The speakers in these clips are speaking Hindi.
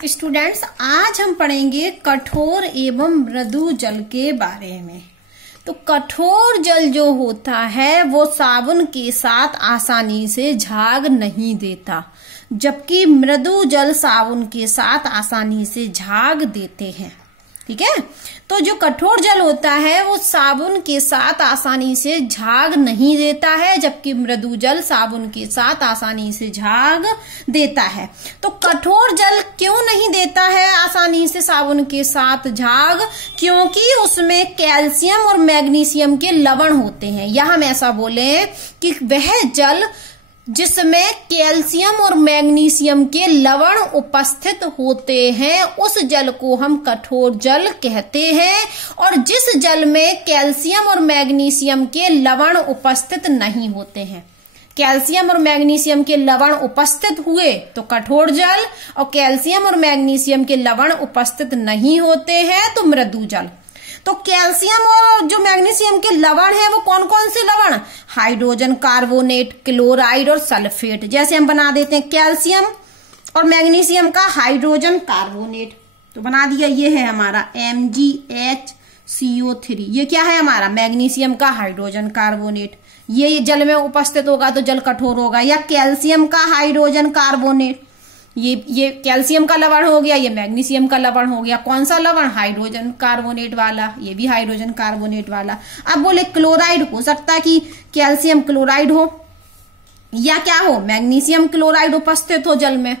स्टूडेंट्स, आज हम पढ़ेंगे कठोर एवं मृदु जल के बारे में। तो कठोर जल जो होता है वो साबुन के साथ आसानी से झाग नहीं देता, जबकि मृदु जल साबुन के साथ आसानी से झाग देते हैं। ठीक है, तो जो कठोर जल होता है वो साबुन के साथ आसानी से झाग नहीं देता है, जबकि मृदु जल साबुन के साथ आसानी से झाग देता है। तो कठोर जल क्यों नहीं देता है आसानी से साबुन के साथ झाग? क्योंकि उसमें कैल्शियम और मैग्नीशियम के लवण होते हैं, या हम ऐसा बोले कि वह जल जिसमें कैल्शियम और मैग्नीशियम के लवण उपस्थित होते हैं उस जल को हम कठोर जल कहते हैं। और जिस जल में कैल्शियम और मैग्नीशियम के लवण उपस्थित नहीं होते हैं, कैल्शियम और मैग्नीशियम के लवण उपस्थित हुए तो कठोर जल, और कैल्शियम और मैग्नीशियम के लवण उपस्थित नहीं होते हैं तो मृदु जल। तो कैल्शियम और जो मैग्नीशियम के लवण है वो कौन कौन से लवण? हाइड्रोजन कार्बोनेट, क्लोराइड और सल्फेट। जैसे हम बना देते हैं कैल्शियम और मैग्नीशियम का हाइड्रोजन कार्बोनेट, तो बना दिया, ये है हमारा MgHCO3। ये क्या है हमारा? मैग्नीशियम का हाइड्रोजन कार्बोनेट। ये जल में उपस्थित होगा तो जल कठोर होगा। या कैल्शियम का हाइड्रोजन कार्बोनेट, ये कैल्शियम का लवण हो गया, ये मैग्नीशियम का लवण हो गया। कौन सा लवण? हाइड्रोजन कार्बोनेट वाला, ये भी हाइड्रोजन कार्बोनेट वाला। अब बोले क्लोराइड, हो सकता है कि कैल्शियम क्लोराइड हो या क्या हो, मैग्नीशियम क्लोराइड उपस्थित हो जल में।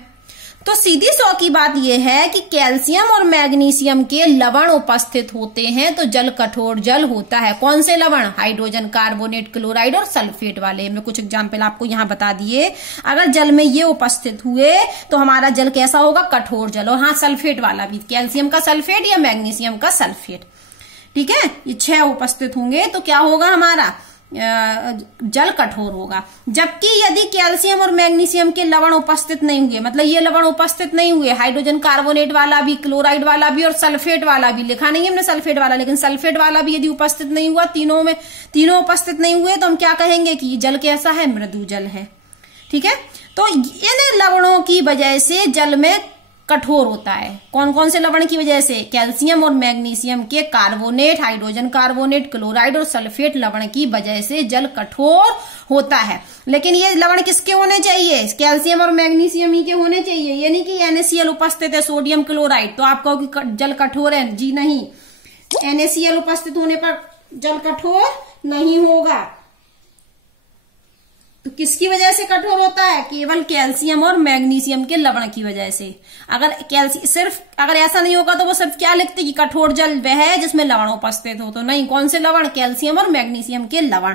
तो सीधी सौ की बात यह है कि कैल्शियम और मैग्नीशियम के लवण उपस्थित होते हैं तो जल कठोर जल होता है। कौन से लवण? हाइड्रोजन कार्बोनेट, क्लोराइड और सल्फेट वाले। हमने कुछ एग्जाम्पल आपको यहाँ बता दिए। अगर जल में ये उपस्थित हुए तो हमारा जल कैसा होगा? कठोर जल। और हाँ, सल्फेट वाला भी, कैल्शियम का सल्फेट या मैग्नीशियम का सल्फेट। ठीक है, ये 6 उपस्थित होंगे तो क्या होगा हमारा? जल कठोर होगा। जबकि यदि कैल्शियम और मैग्नीशियम के लवण उपस्थित नहीं हुए, मतलब ये लवण उपस्थित नहीं हुए, हाइड्रोजन कार्बोनेट वाला भी, क्लोराइड वाला भी और सल्फेट वाला भी, लिखा नहीं हमने सल्फेट वाला, लेकिन सल्फेट वाला भी यदि उपस्थित नहीं हुआ, तीनों उपस्थित नहीं हुए, तो हम क्या कहेंगे कि जल कैसा है? मृदु जल है। ठीक है, तो इन लवणों की वजह से जल में कठोर होता है। कौन कौन से लवण की वजह से? कैल्शियम और मैग्नीशियम के कार्बोनेट, हाइड्रोजन कार्बोनेट, क्लोराइड और सल्फेट लवण की वजह से जल कठोर होता है। लेकिन ये लवण किसके होने चाहिए? कैल्शियम और मैग्नीशियम ही के होने चाहिए। ये नहीं कि NaCl उपस्थित है, सोडियम क्लोराइड, तो आप कहो कि जल कठोर है। जी नहीं, NaCl उपस्थित होने पर जल कठोर नहीं होगा। तो किसकी वजह से कठोर होता है? केवल कैल्शियम और मैग्नीशियम के लवण की वजह से। अगर ऐसा नहीं होगा तो वो सब क्या लिखते कि कठोर जल वह है जिसमें लवण उपस्थित हो, तो नहीं। कौन से लवण? कैल्शियम और मैग्नीशियम के लवण।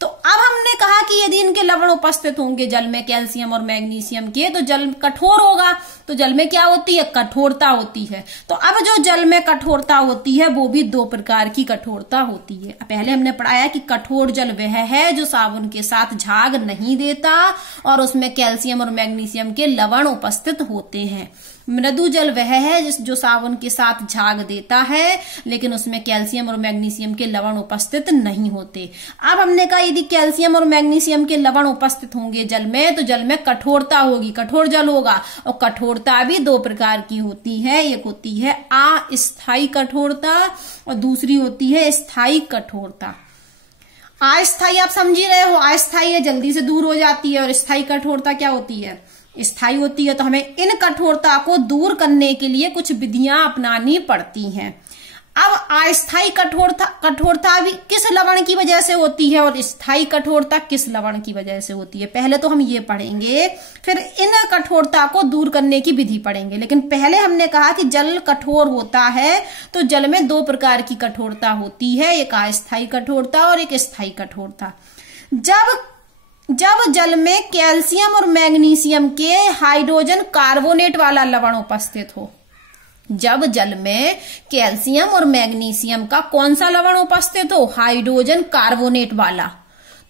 तो अब हमने कहा कि यदि इनके लवण उपस्थित होंगे जल में, कैल्शियम और मैग्नीशियम के, तो जल कठोर होगा। तो जल में क्या होती है? कठोरता होती है। तो अब जो जल में कठोरता होती है वो भी 2 प्रकार की कठोरता होती है। पहले हमने पढ़ाया कि कठोर जल वह है जो साबुन के साथ झाग नहीं देता और उसमें कैल्शियम और मैग्नीशियम के लवण उपस्थित होते हैं। मृदु जल वह है जो साबुन के साथ झाग देता है लेकिन उसमें कैल्शियम और मैग्नीशियम के लवण उपस्थित नहीं होते। अब हमने कहा यदि कैल्शियम और मैग्नीशियम के लवण उपस्थित होंगे जल में तो जल में कठोरता होगी, कठोर जल होगा। और कठोरता भी 2 प्रकार की होती है। एक होती है अस्थायी कठोरता और दूसरी होती है स्थायी कठोरता। अस्थायी आप समझ ही रहे हो, अस्थायी है जल्दी से दूर हो जाती है, और स्थायी कठोरता क्या होती है? स्थायी होती है। तो हमें इन कठोरता को दूर करने के लिए कुछ विधियां अपनानी पड़ती हैं। अब अस्थायी कठोरता भी किस लवण की वजह से होती है और स्थायी कठोरता किस लवण की वजह से होती है? पहले तो हम ये पढ़ेंगे, फिर इन कठोरता को दूर करने की विधि पढ़ेंगे। लेकिन पहले हमने कहा कि जल कठोर होता है तो जल में 2 प्रकार की कठोरता होती है, एक अस्थायी कठोरता और एक स्थायी कठोरता। जब जल में कैल्शियम और मैग्नीशियम के हाइड्रोजन कार्बोनेट वाला लवण उपस्थित हो, जब जल में कैल्शियम और मैग्नीशियम का कौन सा लवण उपस्थित हो? हाइड्रोजन कार्बोनेट वाला,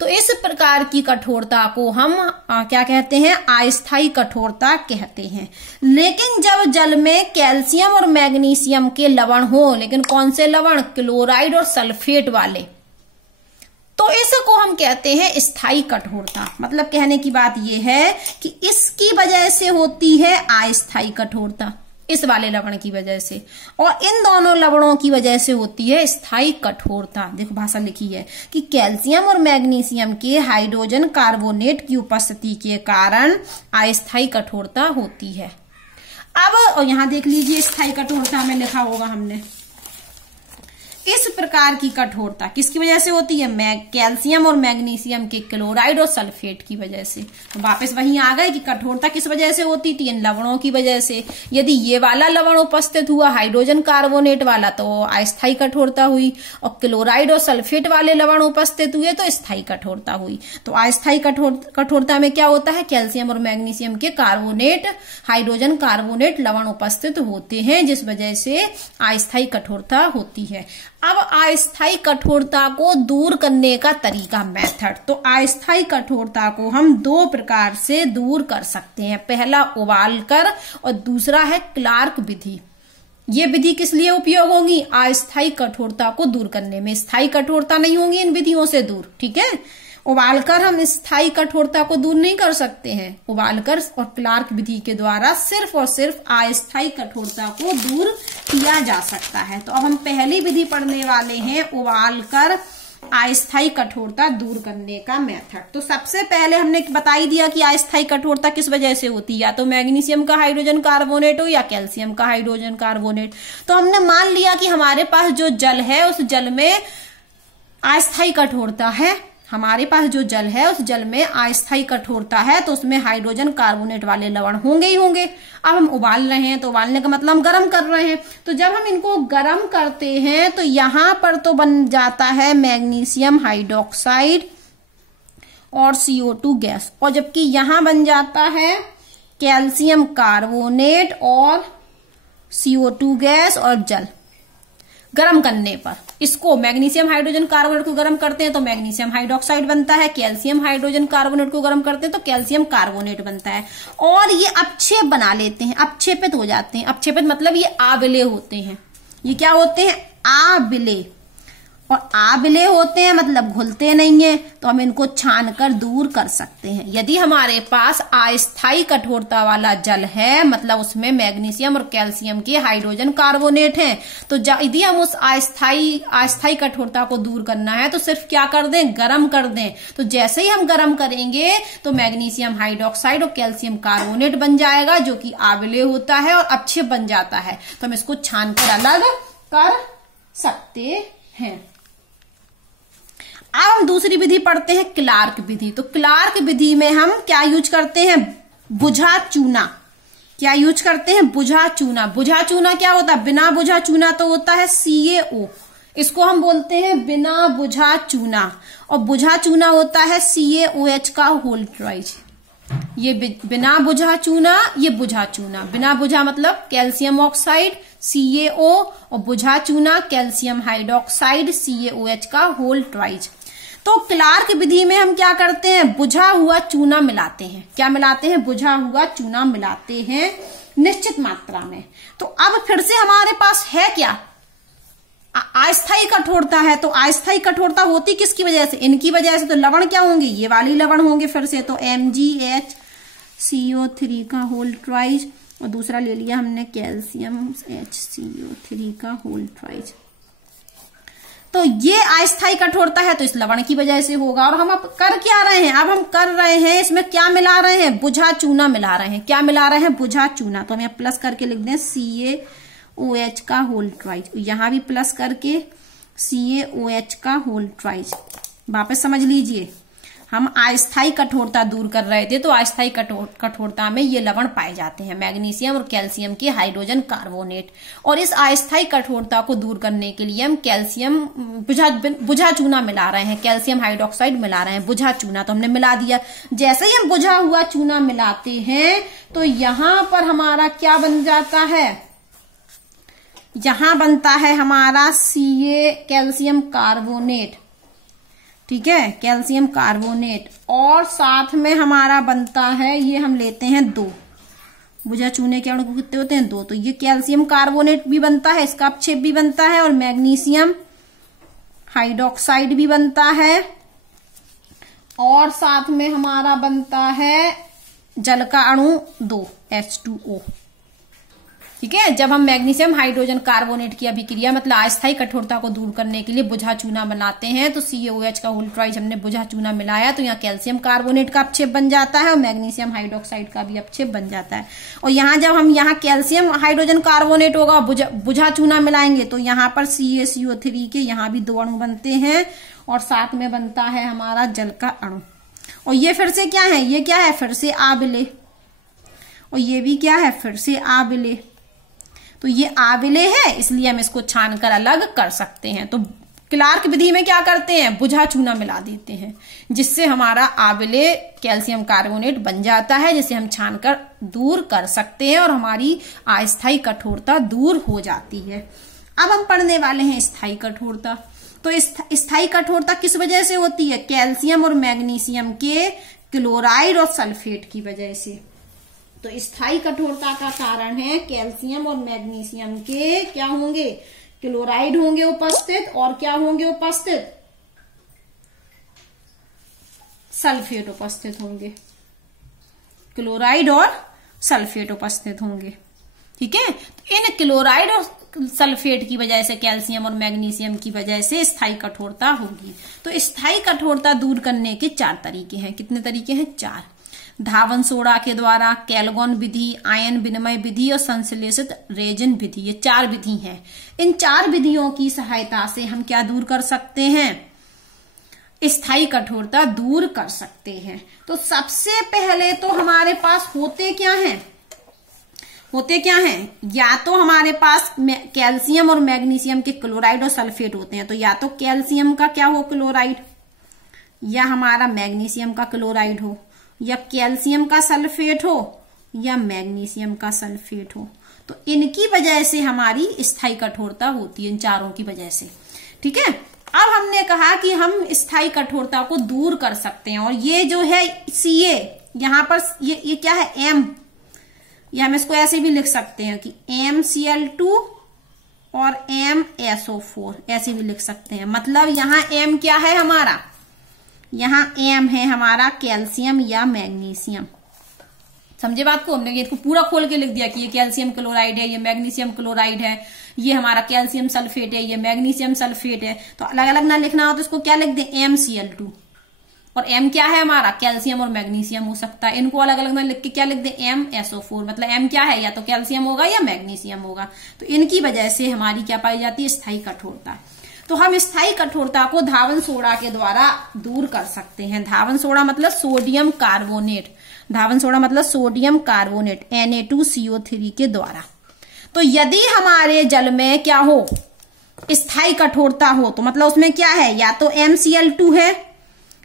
तो इस प्रकार की कठोरता को हम क्या कहते हैं? अस्थायी कठोरता कहते हैं। लेकिन जब जल में कैल्शियम और मैग्नीशियम के लवण हो, लेकिन कौन से लवण? क्लोराइड और सल्फेट वाले, तो इसको हम कहते हैं स्थायी कठोरता। मतलब कहने की बात यह है कि इसकी वजह से होती है अस्थायी कठोरता। इस वाले लवण की वजह से। और इन दोनों लवणों की वजह से होती है स्थायी कठोरता। देखो भाषा लिखी है कि कैल्शियम और मैग्नीशियम के हाइड्रोजन कार्बोनेट की उपस्थिति के कारण अस्थायी कठोरता होती है। अब और यहां देख लीजिए स्थायी कठोरता में लिखा होगा हमने, इस प्रकार की कठोरता किसकी वजह से होती है? कैल्शियम और मैग्नीशियम के क्लोराइड और सल्फेट की वजह से। तो वापस वहीं आ गए कि कठोरता किस वजह से होती थी? इन लवणों की वजह से। यदि ये वाला लवण उपस्थित हुआ हाइड्रोजन कार्बोनेट वाला तो अस्थायी कठोरता हुई, और क्लोराइड और सल्फेट वाले लवण उपस्थित हुए तो स्थायी कठोरता हुई। तो अस्थायी कठोरता में क्या होता है? कैल्शियम और मैग्नीशियम के कार्बोनेट हाइड्रोजन कार्बोनेट लवण उपस्थित होते हैं, जिस वजह से अस्थायी कठोरता होती है। अब अस्थायी कठोरता को दूर करने का तरीका, मेथड। तो अस्थायी कठोरता को हम दो प्रकार से दूर कर सकते हैं, पहला उबाल कर और दूसरा है क्लार्क विधि। ये विधि किस लिए उपयोग होगी? अस्थायी कठोरता को दूर करने में। स्थायी कठोरता नहीं होंगी इन विधियों से दूर, ठीक है। उबालकर हम स्थायी कठोरता को दूर नहीं कर सकते हैं। उबालकर और क्लार्क विधि के द्वारा सिर्फ और सिर्फ अस्थायी कठोरता को दूर किया जा सकता है। तो अब हम पहली विधि पढ़ने वाले हैं, उबालकर अस्थायी कठोरता दूर करने का मेथड। तो सबसे पहले हमने बता ही दिया कि अस्थायी कठोरता किस वजह से होती है, या तो मैग्नीशियम का हाइड्रोजन कार्बोनेट हो या कैल्शियम का हाइड्रोजन कार्बोनेट। तो हमने मान लिया कि हमारे पास जो जल है उस जल में अस्थायी कठोरता है, हमारे पास जो जल है उस जल में अस्थायी कठोरता है, तो उसमें हाइड्रोजन कार्बोनेट वाले लवण होंगे ही होंगे। अब हम उबाल रहे हैं, तो उबालने का मतलब हम गर्म कर रहे हैं। तो जब हम इनको गर्म करते हैं तो यहां पर तो बन जाता है मैग्नीशियम हाइड्रोक्साइड और CO2 गैस, और जबकि यहां बन जाता है कैल्शियम कार्बोनेट और CO2 गैस और जल। गर्म करने पर इसको मैग्नीशियम हाइड्रोजन कार्बोनेट को गर्म करते हैं तो मैग्नीशियम हाइड्रोक्साइड बनता है, कैल्शियम हाइड्रोजन कार्बोनेट को गर्म करते हैं तो कैल्शियम कार्बोनेट बनता है। और ये अपक्षेप बना लेते हैं, अपक्षेपित हो जाते हैं। अपक्षेपित मतलब ये आविलेय होते हैं। ये क्या होते हैं? आविलेय। और आविलेय होते हैं मतलब घुलते नहीं है, तो हम इनको छानकर दूर कर सकते हैं। यदि हमारे पास अस्थायी कठोरता वाला जल है, मतलब उसमें मैग्नीशियम और कैल्शियम के हाइड्रोजन कार्बोनेट हैं, तो यदि हम उस अस्थायी कठोरता को दूर करना है तो सिर्फ क्या कर दें? गर्म कर दें। तो जैसे ही हम गर्म करेंगे तो मैग्नीशियम हाइड्रोक्साइड और कैल्शियम कार्बोनेट बन जाएगा, जो कि आविलेय होता है और अपक्षेप बन जाता है। तो हम इसको छानकर अलग कर सकते हैं। अब हम दूसरी विधि पढ़ते हैं, क्लार्क विधि। तो क्लार्क विधि में हम क्या यूज करते हैं? बुझा चूना। क्या यूज करते हैं? बुझा चूना। बुझा चूना क्या होता है? बिना बुझा चूना तो होता है CaO, इसको हम बोलते हैं बिना बुझा चूना, और बुझा चूना होता है CaOH का होल ट्राइज। ये बिना बुझा चूना, ये बुझा चूना। बिना बुझा मतलब कैल्शियम ऑक्साइड CaO, और बुझा चूना कैल्शियम हाइड्रोक्साइड CaOH का होल ट्राइज। तो क्लार्क विधि में हम क्या करते हैं? बुझा हुआ चूना मिलाते हैं। क्या मिलाते हैं? बुझा हुआ चूना मिलाते हैं निश्चित मात्रा में। तो अब फिर से हमारे पास है क्या? अस्थायी कठोरता है। तो अस्थायी कठोरता होती किसकी वजह से? इनकी वजह से। तो लवण क्या होंगे? ये वाली लवण होंगे फिर से। तो MgHCO3 का होल ट्राइज, और दूसरा ले लिया हमने कैल्शियम HCO3 का होल ट्राइज। तो ये अस्थायी कठोरता है, तो इस लवण की वजह से होगा। और हम अब कर क्या रहे हैं? अब हम कर रहे हैं, इसमें क्या मिला रहे हैं? बुझा चूना मिला रहे हैं। क्या मिला रहे हैं? बुझा चूना। तो हम यहाँ प्लस करके लिख दें CaOH का होल ट्राइज, यहां भी प्लस करके CaOH का होल ट्राइज। वापस समझ लीजिए, हम अस्थायी कठोरता दूर कर रहे थे, तो अस्थायी कठोरता में ये लवण पाए जाते हैं, मैग्नीशियम और कैल्शियम के हाइड्रोजन कार्बोनेट। और इस अस्थायी कठोरता को दूर करने के लिए हम कैल्शियम बुझा चूना मिला रहे हैं, कैल्शियम हाइड्रोक्साइड मिला रहे हैं। बुझा चूना तो हमने मिला दिया। जैसे ही हम बुझा हुआ चूना मिलाते हैं तो यहां पर हमारा क्या बन जाता है? यहां बनता है हमारा कैल्शियम कार्बोनेट, ठीक है, कैल्शियम कार्बोनेट। और साथ में हमारा बनता है, ये हम लेते हैं 2, बुझा चूने के अणु कितने होते हैं? 2। तो ये कैल्शियम कार्बोनेट भी बनता है, इसका अपक्षेप भी बनता है, और मैग्नीशियम हाइड्रोक्साइड भी बनता है, और साथ में हमारा बनता है जल का अणु 2 H2O। ठीक है। जब हम मैग्नीशियम हाइड्रोजन कार्बोनेट की अभिक्रिया मतलब अस्थायी कठोरता को दूर करने के लिए बुझा चूना बनाते हैं तो CaOH का होल ट्वाइस हमने बुझा चूना मिलाया तो यहाँ कैल्शियम कार्बोनेट का अपक्षेप बन जाता है और मैग्नीशियम हाइड्रोक्साइड का भी अपक्षेप बन जाता है। और यहाँ जब हम यहाँ कैल्शियम हाइड्रोजन कार्बोनेट होगा बुझा चूना मिलाएंगे तो यहाँ पर CaCO3 के यहाँ भी 2 अणु बनते हैं और साथ में बनता है हमारा जल का अणु। और ये फिर से क्या है, ये क्या है, फिर से आविले, और ये भी क्या है, फिर से आविले। तो ये आविले है इसलिए हम इसको छानकर अलग कर सकते हैं। तो क्लार्क विधि में क्या करते हैं, बुझा चूना मिला देते हैं जिससे हमारा आविले कैल्शियम कार्बोनेट बन जाता है, जिसे हम छानकर दूर कर सकते हैं और हमारी अस्थायी कठोरता दूर हो जाती है। अब हम पढ़ने वाले हैं स्थायी कठोरता। तो स्थायी कठोरता किस वजह से होती है, कैल्शियम और मैग्नीशियम के क्लोराइड और सल्फेट की वजह से। तो स्थायी कठोरता का कारण है कैल्शियम और मैग्नीशियम के क्या होंगे, क्लोराइड होंगे उपस्थित और क्या होंगे उपस्थित, सल्फेट उपस्थित होंगे, क्लोराइड और सल्फेट उपस्थित होंगे। ठीक है। तो इन क्लोराइड और सल्फेट की वजह से कैल्शियम और मैग्नीशियम की वजह से स्थायी कठोरता होगी। तो स्थायी कठोरता दूर करने के 4 तरीके हैं। कितने तरीके हैं, 4। धावन सोडा के द्वारा, कैलगॉन विधि, आयन विनिमय विधि और संश्लेषित रेजिन विधि, ये 4 विधि हैं। इन 4 विधियों की सहायता से हम क्या दूर कर सकते हैं, स्थायी कठोरता दूर कर सकते हैं। तो सबसे पहले तो हमारे पास होते क्या हैं, या तो हमारे पास कैल्शियम और मैग्नीशियम के क्लोराइड और सल्फेट होते हैं। तो या तो कैल्शियम का क्या हो, क्लोराइड, या हमारा मैग्नीशियम का क्लोराइड हो, या कैल्शियम का सल्फेट हो, या मैग्नीशियम का सल्फेट हो। तो इनकी वजह से हमारी स्थायी कठोरता होती है, इन चारों की वजह से। ठीक है। अब हमने कहा कि हम स्थायी कठोरता को दूर कर सकते हैं। और ये जो है Ca, यहां पर ये क्या है, M, ये हम इसको ऐसे भी लिख सकते हैं कि MCl2 और MSO4 ऐसे भी लिख सकते हैं। मतलब यहाँ M क्या है हमारा, यहाँ M है हमारा कैल्शियम या मैग्नीशियम। समझे बात को, हमने इसको पूरा खोल के लिख दिया कि ये कैल्शियम क्लोराइड है, ये मैग्नीशियम क्लोराइड है, ये हमारा कैल्शियम सल्फेट है, ये मैग्नीशियम सल्फेट है। तो अलग अलग ना लिखना हो तो इसको क्या लिख दें, MCl2, और M क्या है हमारा, कैल्शियम और मैग्नीशियम हो सकता है। इनको अलग अलग ना लिख के क्या लिख दें, MSO4। मतलब M क्या है, या तो कैल्शियम होगा या मैग्नीशियम होगा। तो इनकी वजह से हमारी क्या पाई जाती है, स्थायी कठोरता। तो हम स्थायी कठोरता को धावन सोडा के द्वारा दूर कर सकते हैं। धावन सोडा मतलब सोडियम कार्बोनेट, धावन सोडा मतलब सोडियम कार्बोनेट Na2CO3 के द्वारा। तो यदि हमारे जल में क्या हो, स्थायी कठोरता हो, तो मतलब उसमें क्या है, या तो MCl2 है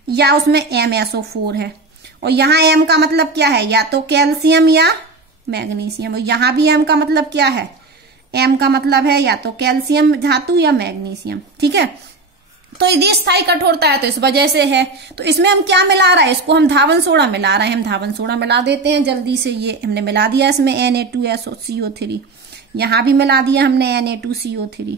या उसमें MSO4 है। और यहाँ M का मतलब क्या है, या तो कैल्शियम या मैग्नीशियम। और यहाँ भी M का मतलब क्या है, M का मतलब है या तो कैल्शियम धातु या मैग्नीशियम। ठीक है। तो यदि स्थायी कठोरता है तो इस वजह से है। तो इसमें हम क्या मिला रहा है, इसको हम धावन सोडा मिला रहे हैं। हम धावन सोडा मिला देते हैं जल्दी से। ये हमने मिला दिया इसमें Na2CO3, यहां भी मिला दिया हमने Na2CO3।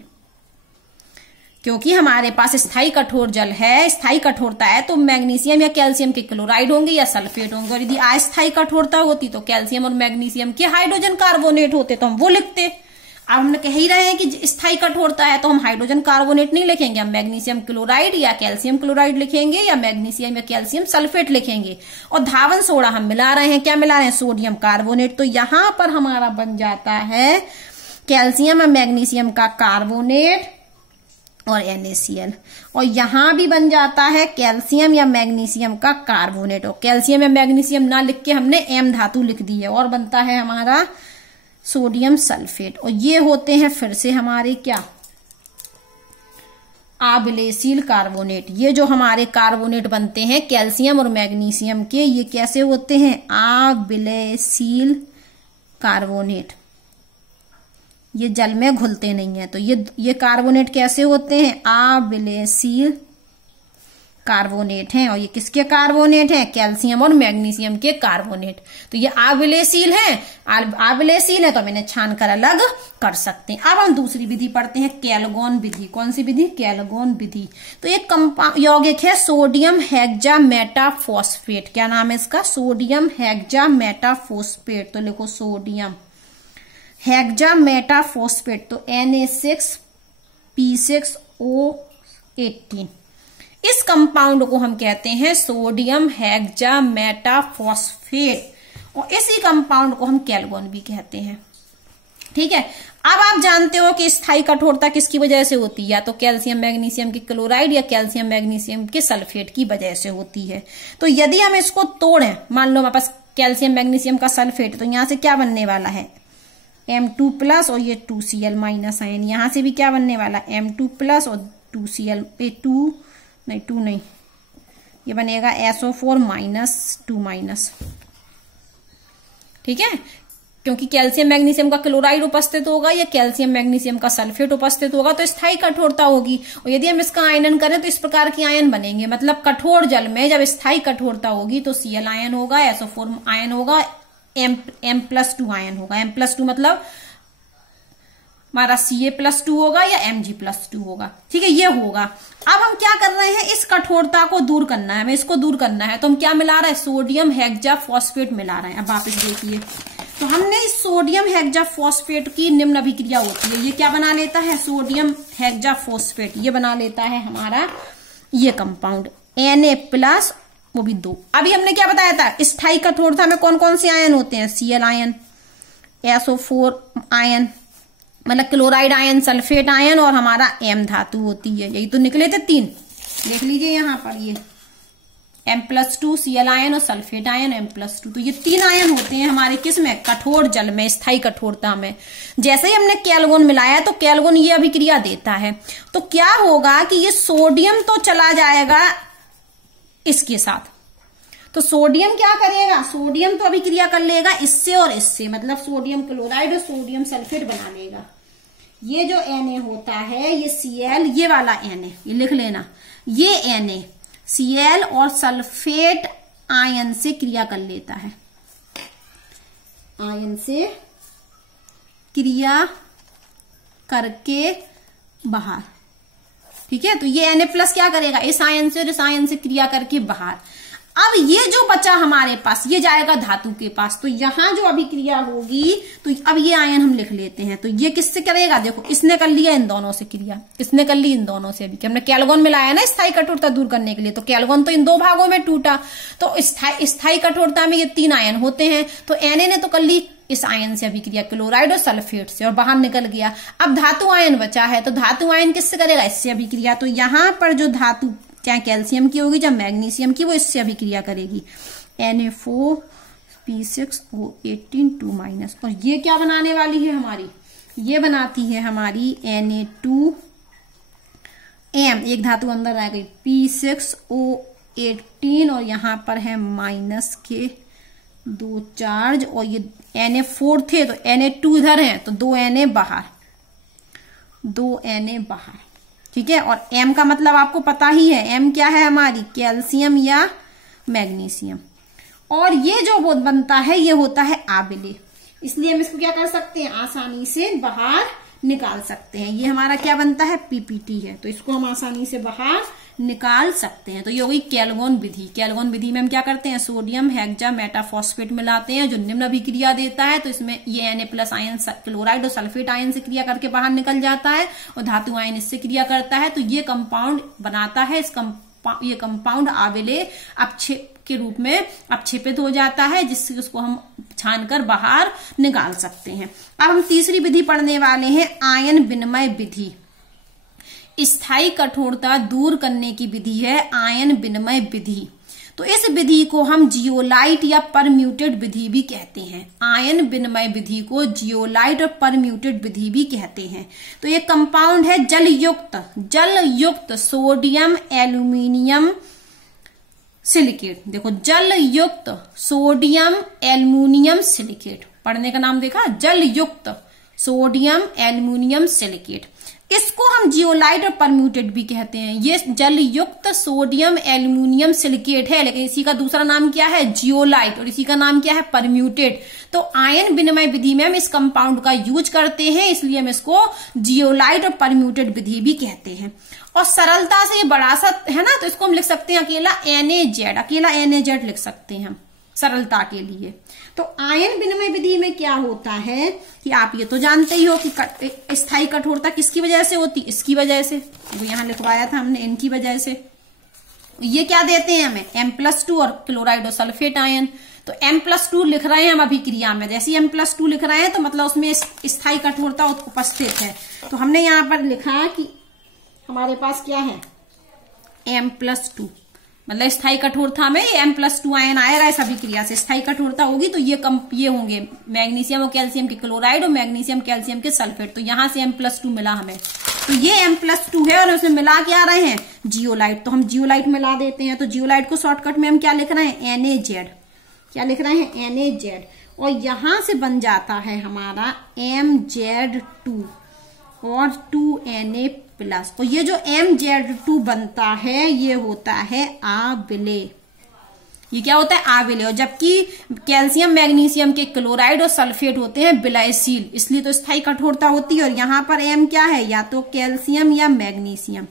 क्योंकि हमारे पास स्थायी कठोर जल है, स्थायी कठोरता है, तो मैग्नीशियम या कैल्शियम के क्लोराइड होंगे या सल्फेट होंगे। और यदि अस्थायी कठोरता होती तो कैल्शियम और मैग्नीशियम के हाइड्रोजन कार्बोनेट होते तो हम वो लिखते। अब हम कह ही रहे हैं कि स्थायी कठोरता है तो हम हाइड्रोजन कार्बोनेट नहीं लिखेंगे, हम मैग्नीशियम क्लोराइड या कैल्शियम क्लोराइड लिखेंगे या मैग्नीशियम या कैल्शियम सल्फेट लिखेंगे। और धावन सोडा हम मिला रहे हैं, क्या मिला रहे हैं, सोडियम कार्बोनेट। तो यहां पर हमारा बन जाता है कैल्शियम और मैग्नीशियम का कार्बोनेट और NaCl। और यहां भी बन जाता है कैल्शियम या मैग्नीशियम का कार्बोनेट। और कैल्शियम या मैग्नीशियम ना लिख के हमने M धातु लिख दी है और बनता है हमारा सोडियम सल्फेट। और ये होते हैं फिर से हमारे क्या, आविलेसिल कार्बोनेट। ये जो हमारे कार्बोनेट बनते हैं कैल्शियम और मैग्नीशियम के, ये कैसे होते हैं, आविलेसिल कार्बोनेट। ये जल में घुलते नहीं है। तो ये कार्बोनेट कैसे होते हैं, आविलेसिल कार्बोनेट हैं। और ये किसके कार्बोनेट हैं, कैल्शियम और मैग्नीशियम के कार्बोनेट। तो ये आविलेसिल है, आविलेसिल है तो हम इन्हें छान कर अलग कर सकते हैं। अब हम दूसरी विधि पढ़ते हैं, कैलगॉन विधि। कौन सी विधि, कैलगॉन विधि। तो एक यौगिक है सोडियम हेक्सामेटाफॉस्फेट। क्या नाम है इसका, सोडियम हेक्सामेटाफॉस्फेट। तो लिखो सोडियम हेक्सामेटाफॉस्फेट, तो Na6P6O18, इस कंपाउंड को हम कहते हैं सोडियम हेक्सामेटाफॉस्फेट, और इसी कंपाउंड को हम कैल्गोन भी कहते हैं। ठीक है, अब आप जानते हो कि स्थायी कठोरता किसकी वजह से होती है, या तो कैल्शियम मैग्नीशियम के क्लोराइड या कैल्शियम मैग्नीशियम के सल्फेट की वजह से होती है। तो यदि हम इसको तोड़ें, मान लो हमारे पास कैल्शियम मैग्नीशियम का सल्फेट, तो यहां से क्या बनने वाला है M2+ और ये 2Cl- आयन, यहां से भी क्या बनने वाला M2+ और 2Cl, 2 नहीं, ये बनेगा SO4-2-। ठीक है, क्योंकि कैल्शियम मैग्नीशियम का क्लोराइड उपस्थित होगा या कैल्शियम मैग्नीशियम का सल्फेट उपस्थित होगा तो स्थायी कठोरता होगी। और यदि हम इसका आयनन करें तो इस प्रकार के आयन बनेंगे, मतलब कठोर जल में जब स्थायी कठोरता होगी तो Cl आयन होगा, SO4 आयन होगा, M+2 आयन होगा। M+2 मतलब हमारा Ca+2 होगा या Mg+2 होगा। ठीक है, ये होगा। अब हम क्या कर रहे हैं, इस कठोरता को दूर करना है, हमें इसको दूर करना है, तो हम क्या मिला रहे हैं, सोडियम हेक्साफॉस्फेट मिला रहे हैं। अब वापस देखिए, तो हमने इस सोडियम हेक्साफॉस्फेट की निम्न अभिक्रिया होती है, ये क्या बना लेता है, सोडियम हेक्साफॉस्फेट, ये बना लेता है हमारा ये कंपाउंड Na+, वो भी 2। अभी हमने क्या बताया था, स्थायी कठोरता में कौन कौन से आयन होते हैं, Cl आयन, SO4 आयन मतलब क्लोराइड आयन, सल्फेट आयन, और हमारा M धातु होती है। यही तो निकले थे 3, देख लीजिए यहां पर, ये M+2 Cl आयन और सल्फेट आयन M+2, तो ये 3 आयन होते हैं हमारे किस में, कठोर जल में, स्थायी कठोरता में। जैसे ही हमने कैल्गोन मिलाया तो कैल्गोन ये अभिक्रिया देता है, तो क्या होगा कि ये सोडियम तो चला जाएगा इसके साथ, तो सोडियम क्या करेगा, सोडियम तो अभिक्रिया कर लेगा इससे और इससे, मतलब सोडियम क्लोराइड और सोडियम सल्फेट बना लेगा। ये जो Na होता है, ये Cl, ये वाला Na, ये लिख लेना, ये Na Cl और सल्फेट आयन से क्रिया कर लेता है, आयन से क्रिया करके बाहर। ठीक है, तो ये Na+ क्या करेगा, इस आयन से और इस आयन से क्रिया करके बाहर। अब ये जो बचा हमारे पास, ये जाएगा धातु के पास, तो यहां जो अभिक्रिया होगी, तो अब ये आयन हम लिख लेते हैं, तो ये किससे करेगा, देखो इसने कर लिया इन दोनों से क्रिया, इसने कर ली इन दोनों से, अभी हमने कैल्गोन मिलाया ना स्थायी कठोरता दूर करने के लिए, तो कैल्गोन तो इन 2 भागों में टूटा, तो स्थायी कठोरता में ये 3 आयन होते हैं, तो Na ने तो कर ली इस आयन से अभिक्रिया क्लोराइड और सल्फेट से, और बाहर निकल गया। अब धातु आयन बचा है, तो धातु आयन किससे करेगा, इससे अभिक्रिया, तो यहां पर जो धातु चाहे कैल्शियम की होगी चाहे मैग्नीशियम की, वो इससे अभिक्रिया करेगी, Na4P6O18 और ये क्या बनाने वाली है हमारी, ये बनाती है हमारी Na2M, एक धातु अंदर आ गई, P6O18 और यहां पर है माइनस के 2 चार्ज, और ये Na4 थे तो Na2 इधर है, तो 2 Na बाहर, 2 Na बाहर। ठीक है, और M का मतलब आपको पता ही है, M क्या है हमारी, कैल्शियम या मैग्नीशियम, और ये जो बनता है ये होता है आबिले, इसलिए हम इसको क्या कर सकते हैं, आसानी से बाहर निकाल सकते हैं। ये हमारा क्या बनता है, PPT है, तो इसको हम आसानी से बाहर निकाल सकते हैं। तो ये होगी कैल्गोन विधि। कैल्गोन विधि में हम क्या करते हैं, सोडियम हेक्सामेटाफॉस्फेट मिलाते हैं जो निम्न अभिक्रिया देता है, तो इसमें ये Na+ आयन क्लोराइड और सल्फेट आयन से क्रिया करके बाहर निकल जाता है, और धातु आयन इससे क्रिया करता है, तो ये कंपाउंड बनाता है। ये कंपाउंड आवेले अपक्षेप के रूप में अपक्षेपित हो जाता है, जिससे उसको हम छानकर बाहर निकाल सकते हैं। अब हम तीसरी विधि पढ़ने वाले हैं, आयन विनिमय विधि। स्थायी कठोरता दूर करने की विधि है आयन विनिमय विधि। तो इस विधि को हम जियोलाइट या परम्यूटेड विधि भी कहते हैं। आयन विनिमय विधि को जियोलाइट और परम्यूटेड विधि भी कहते हैं। तो ये कंपाउंड है जल युक्त सोडियम एल्यूमिनियम सिलिकेट। देखो, जल युक्त सोडियम एल्यूमिनियम सिलिकेट, पढ़ने का नाम देखा, जल युक्त सोडियम एल्यूमिनियम सिलिकेट। इसको हम जियोलाइट और परम्यूटेड भी कहते हैं। ये जल युक्त सोडियम एल्यूमिनियम सिलिकेट है, लेकिन इसी का दूसरा नाम क्या है, जियोलाइट, और इसी का नाम क्या है, परम्यूटेड। तो आयन विनिमय विधि में हम इस कंपाउंड का यूज करते हैं, इसलिए हम इसको जियोलाइट और परम्यूटेड विधि भी कहते हैं। और सरलता से ये बड़ा सा है ना, तो इसको हम लिख सकते हैं अकेला NaZ, अकेला NaZ लिख सकते हैं हम सरलता के लिए। तो आयन विनिमय विधि में क्या होता है कि आप ये तो जानते ही हो कि स्थायी कठोरता किसकी वजह से होती, इसकी वजह से, वो यहां लिखवाया था हमने, इनकी वजह से। ये क्या देते हैं हमें, M+2 और क्लोराइड और सल्फेट आयन। तो M+2 लिख रहे हैं हम अभिक्रिया में, जैसे M+2 लिख रहे हैं तो मतलब उसमें स्थायी कठोरता उपस्थित है। तो हमने यहां पर लिखा कि हमारे पास क्या है, M+2, मतलब स्थायी कठोरता में M+2 आयन आएगा इस अभिक्रिया से। स्थायी कठोरता होगी तो ये होंगे मैग्नीशियम और कैल्शियम के क्लोराइड और मैग्नीशियम कैल्शियम के सल्फेट। तो यहां से M+2 मिला हमें, तो ये M+2 है और उसमें मिला क्या रहे हैं, जियोलाइट। तो हम जियोलाइट मिला देते हैं। तो जियोलाइट को शॉर्टकट में हम क्या लिख रहे हैं, NaZ। क्या लिख रहे हैं, NaZ। और यहां से बन जाता है हमारा MZ2 और 2Na+। तो ये जो MZ2 बनता है ये होता है आविलेय। ये क्या होता है, आविलेय। और जबकि कैल्शियम मैग्नीशियम के क्लोराइड और सल्फेट होते हैं विलयशील, इसलिए तो स्थायी कठोरता होती है। और यहां पर M क्या है, या तो कैल्शियम या मैग्नीशियम।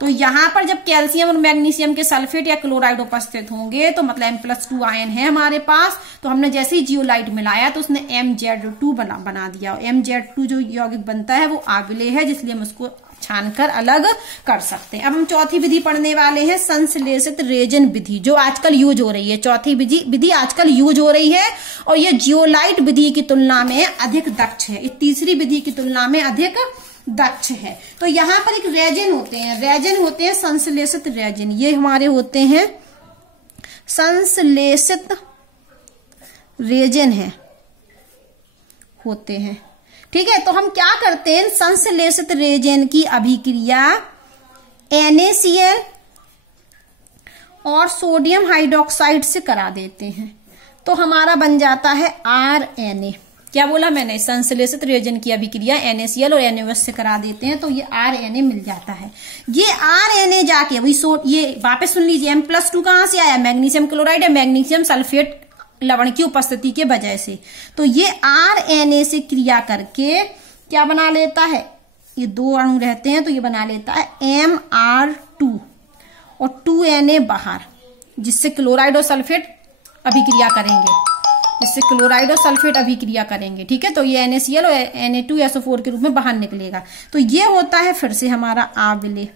तो यहां पर जब कैल्शियम और मैग्नीशियम के सल्फेट या क्लोराइड उपस्थित होंगे तो मतलब M+2 आयन है हमारे पास। तो हमने जैसे ही जियोलाइट मिलाया तो उसने MZ2 बना दिया। और MZ2 जो यौगिक बनता है वो आविलेय है, जिसलिए हम उसको छानकर अलग कर सकते हैं। अब हम चौथी विधि पढ़ने वाले हैं, संश्लेषित रेजन विधि, जो आजकल यूज हो रही है। चौथी विधि आजकल यूज हो रही है और ये जियोलाइट विधि की तुलना में अधिक दक्ष है, तीसरी विधि की तुलना में अधिक दक्ष है। तो यहां पर एक रेजन होते हैं संश्लेषित रेजन। ये हमारे होते हैं संश्लेषित रेजन होते हैं, ठीक है। तो हम क्या करते हैं, संश्लेषित रेजन की अभिक्रिया NaCl और सोडियम हाइड्रोक्साइड से करा देते हैं। तो हमारा बन जाता है RNA। क्या बोला मैंने, संश्लेषित रेजन की अभिक्रिया NaCl और NaOH से करा देते हैं तो ये RNA मिल जाता है। ये RNA जाके वही ये वापस सुन लीजिए, M+2 कहां से आया, मैग्नीशियम क्लोराइड या मैग्नीशियम सल्फेट लवण की उपस्थिति के वजह से। तो ये RNA से क्रिया करके क्या बना लेता है, ये दो अणु रहते हैं तो ये बना लेता है MR2 और 2Na बाहर, जिससे क्लोराइड और सल्फेट अभिक्रिया करेंगे, ठीक है। तो ये NaCl और Na2SO4 के रूप में बाहर निकलेगा। तो ये होता है फिर से हमारा आविलेय।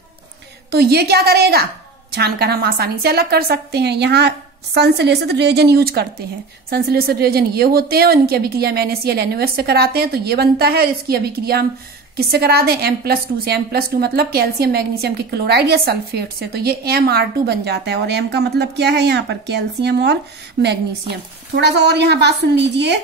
तो ये क्या करेगा, छानकर हम आसानी से अलग कर सकते हैं। यहाँ संश्लेषित रेजन यूज करते हैं। संश्लेषित रेजन ये होते हैं और इनकी अभिक्रिया में NaCl NaOH से कराते हैं तो ये बनता है। और इसकी अभिक्रिया हम किससे करा दें, M+2 से। M+2 मतलब कैल्शियम मैग्नीशियम के क्लोराइड या सल्फेट से। तो ये MR2 बन जाता है। और M का मतलब क्या है, यहाँ पर कैल्शियम और मैग्नीशियम। थोड़ा सा और यहाँ बात सुन लीजिए,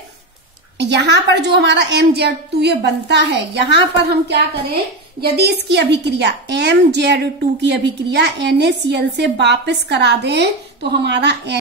यहाँ पर जो हमारा MZ2 ये बनता है, यहाँ पर हम क्या करें, यदि इसकी अभिक्रिया MZ2 की अभिक्रिया NaCl से वापस करा दें तो हमारा